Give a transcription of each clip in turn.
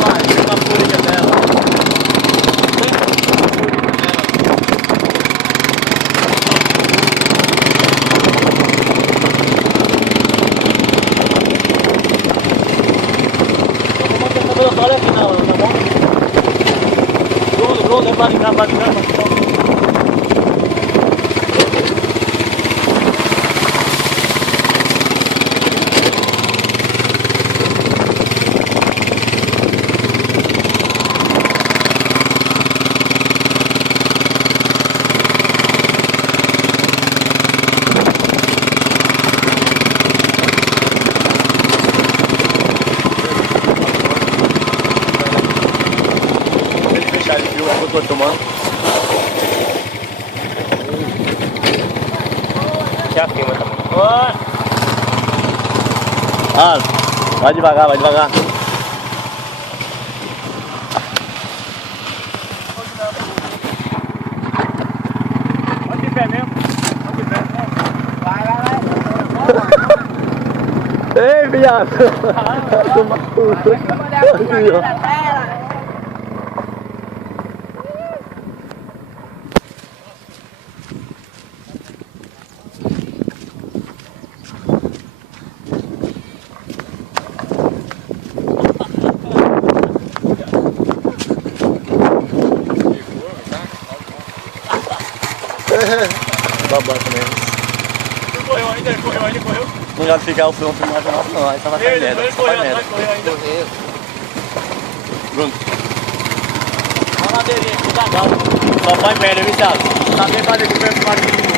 Vai, tem uma folha de janela. Olha aqui não, tá bom? Pronto, vai ligar. Ele viu o que eu tô tomando. Já filma também. Ah, vai devagar. Pode de pé mesmo. Vai. Ei, viado. Babaca mesmo. Ele correu. Não dá pra ficar o som mais nosso não, aí só vai sair merda. Ele correu ainda. Bruno. Olha a madeirinha aqui, tá legal. Só faz merda, viu, Thiago? Tá bem fazer aqui pra ficar aqui de novo.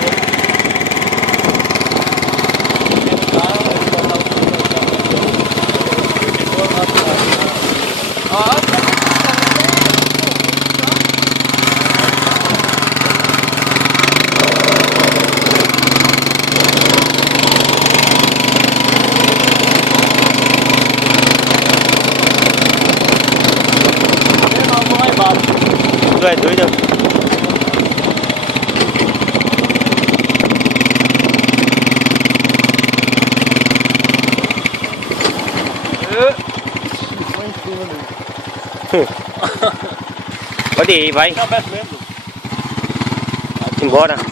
Tu é doido? Pode ir, vai. Embora.